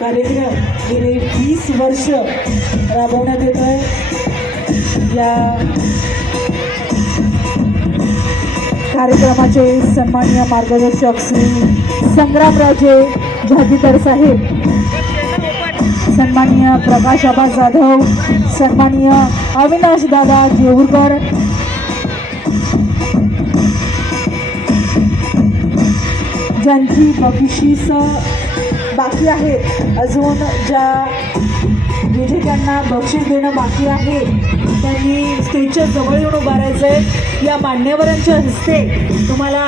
कार्यक्रम गेले वीस वर्ष राबवण्यात येत आहे. या कार्यक्रमाचे सन्माननीय मार्गदर्शक श्री संग्रामराजे जहागीरदार साहेब सन्माननीय प्रकाश आबा जाधव सन्माननीय अविनाश दादा जेऊरकर ज्यांची बक्षीस बाकी आहेत अजून ज्या विजेत्यांना बक्षीस देणं बाकी आहे त्यांनी स्टेजच्या जवळ येऊन उभारायचं आहे या मान्यवरांच्या हस्ते तुम्हाला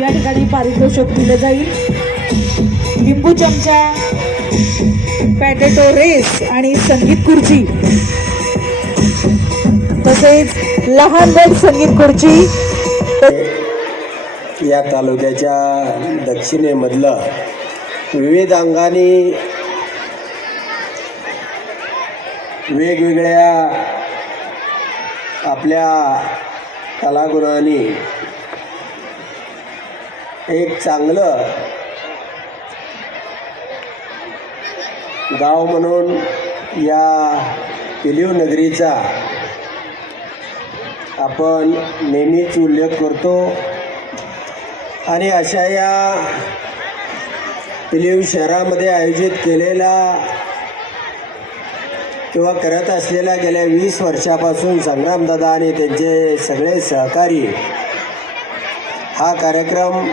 या ठिकाणी पारितोषिक दिलं जाईल. लिंबू चमचा पॅटेटो रेस आणि संगीत खुर्ची. तसेच लहान गट संगीत खुर्ची. या तालुक्याच्या दक्षिणेमधलं विविध अंगाने वेगवेगळ्या आपल्या कलागुणांनी एक चांगलं गाव म्हणून या पिलीव नगरीचा आपण नेहमीच उल्लेख करतो. आणि अशा या पिलीव शहरामध्ये आयोजित केलेला किंवा करत असलेल्या गेल्या वीस वर्षापासून संग्रामदादा आणि त्यांचे सगळे सहकारी. हा कार्यक्रम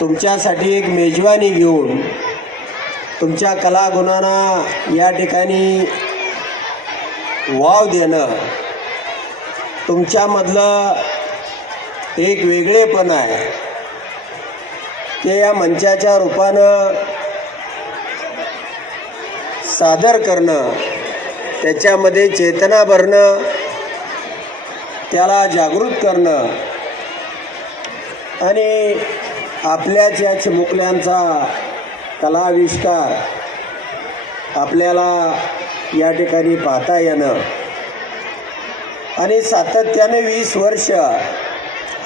तुमच्यासाठी एक मेजवानी घेऊन तुमच्या कलागुणांना या ठिकाणी वाव देणं तुमच्यामधलं एक वेगळेपण आहे. ते या मंचाच्या रूपानं सादर करणं त्याच्यामध्ये चेतना भरणं त्याला जागृत करणं आणि आपल्याच या चिमुकल्यांचा कलाविष्कार आपल्याला या ठिकाणी पाहता येणं. आणि सातत्याने वीस वर्ष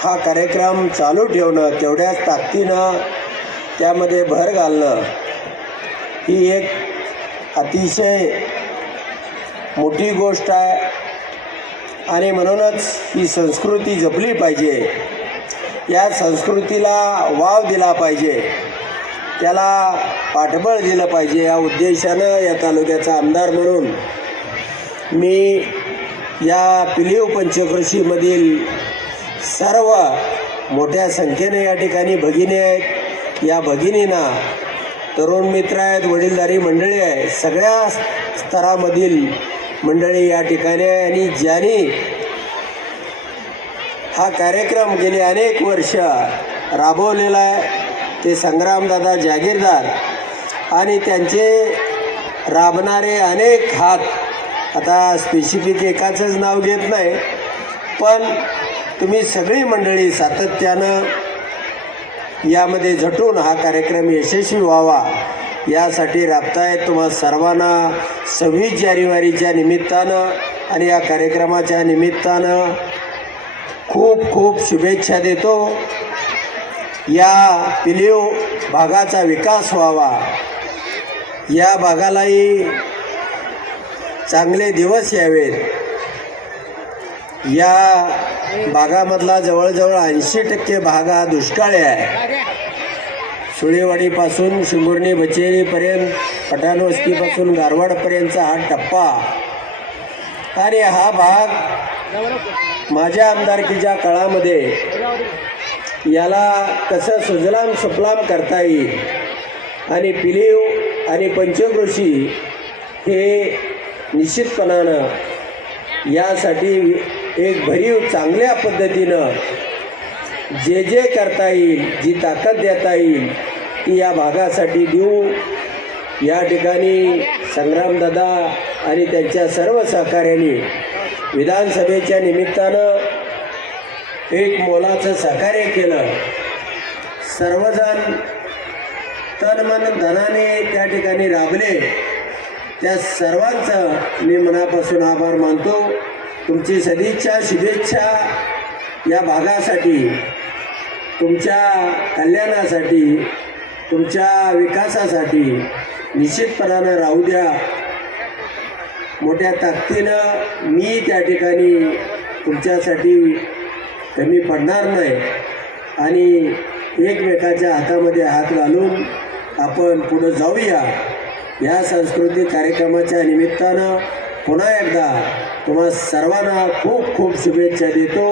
हा कार्यक्रम चालू ठेवणं तेवढ्याच ताकदीनं त्यामध्ये भर घालणं ही एक अतिशय मोठी गोष्ट आहे. आणि म्हणूनच ही संस्कृती जपली पाहिजे. या संस्कृतीला वाव दिला पाहिजे. त्याला पाठबळ दिलं पाहिजे. या उद्देशानं या तालुक्याचा आमदार म्हणून मी या पिलीव पंचकृषीमधील सर्व मोठ्या संख्येने या ठिकाणी भगिनी आहेत. या भगिनींना तरुण मित्र आहेत वडीलधारी मंडळी आहे सगळ्या स्तरामधील मंडळी या ठिकाणी आहे आणि ज्यांनी हा कार्यक्रम गेले अनेक वर्ष राबवलेला आहे ते संग्रामदादा जागीरदार आणि त्यांचे राबणारे अनेक हात. आता स्पेसिफिक एकाचंच नाव घेत नाही पण तुम्ही सगळी मंडळी सातत्यानं यामध्ये झटून हा कार्यक्रम यशस्वी व्हावा यासाठी राबतायत तुम्हा सर्वांना सव्वीस जानेवारीच्या निमित्तानं आणि या कार्यक्रमाच्या निमित्तानं खूप खूप शुभेच्छा देतो. या पिलीव भागाचा विकास व्हावा. या भागालाही चांगले दिवस यावेत. या भागामधला जवळजवळ ऐंशी टक्के भाग हा दुष्काळी आहे. सुळेवाडीपासून शिंगुर्णी बचेरीपर्यंत पठाणवस्तीपासून गारवाडपर्यंतचा हा टप्पा. आणि हा भाग माझ्या आमदारकीच्या काळामध्ये याला कसं सुजलाम सुफलाम करता येईल आणि पिलीव आणि पंचकृषी हे निश्चितपणानं यासाठी एक भरीव चांगल्या पद्धतीनं जे जे करता येईल जी ताकद देता येईल ती या भागासाठी देऊ. या ठिकाणी संग्रामदादा आणि त्यांच्या सर्व सहकाऱ्यांनी विधानसभेच्या निमित्तानं एक मोलाचं सहकार्य केलं. सर्वजण तन मन धनाने त्या ठिकाणी राबले. त्या सर्वांचं मी मनापासून आभार मानतो. तुमची सदिच्छा शुभेच्छा या भागासाठी तुमच्या कल्याणासाठी तुमच्या विकासासाठी निश्चितपणानं राहू द्या. मोठ्या ताकदीनं मी त्या ठिकाणी तुमच्यासाठी कमी पडणार नाही. आणि एकमेकाच्या हातामध्ये हात घालून आपण पुढं जाऊया. या सांस्कृतिक कार्यक्रमाच्या निमित्तानं पुन्हा एकदा तुम्हा सर्वांना खूप खूप शुभेच्छा देतो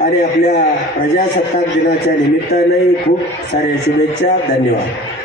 आणि आपल्या प्रजासत्ताक दिनाच्या निमित्तानेही खूप साऱ्या शुभेच्छा धन्यवाद.